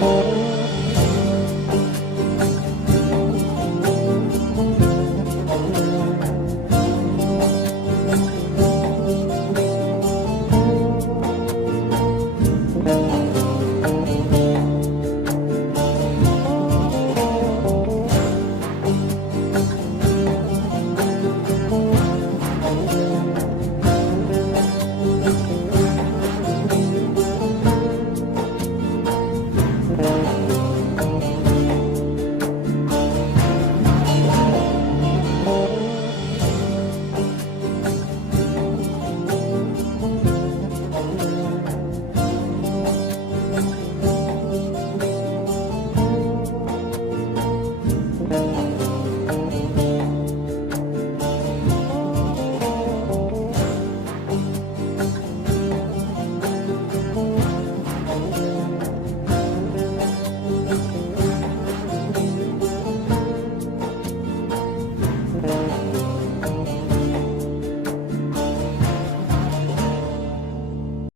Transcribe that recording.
more.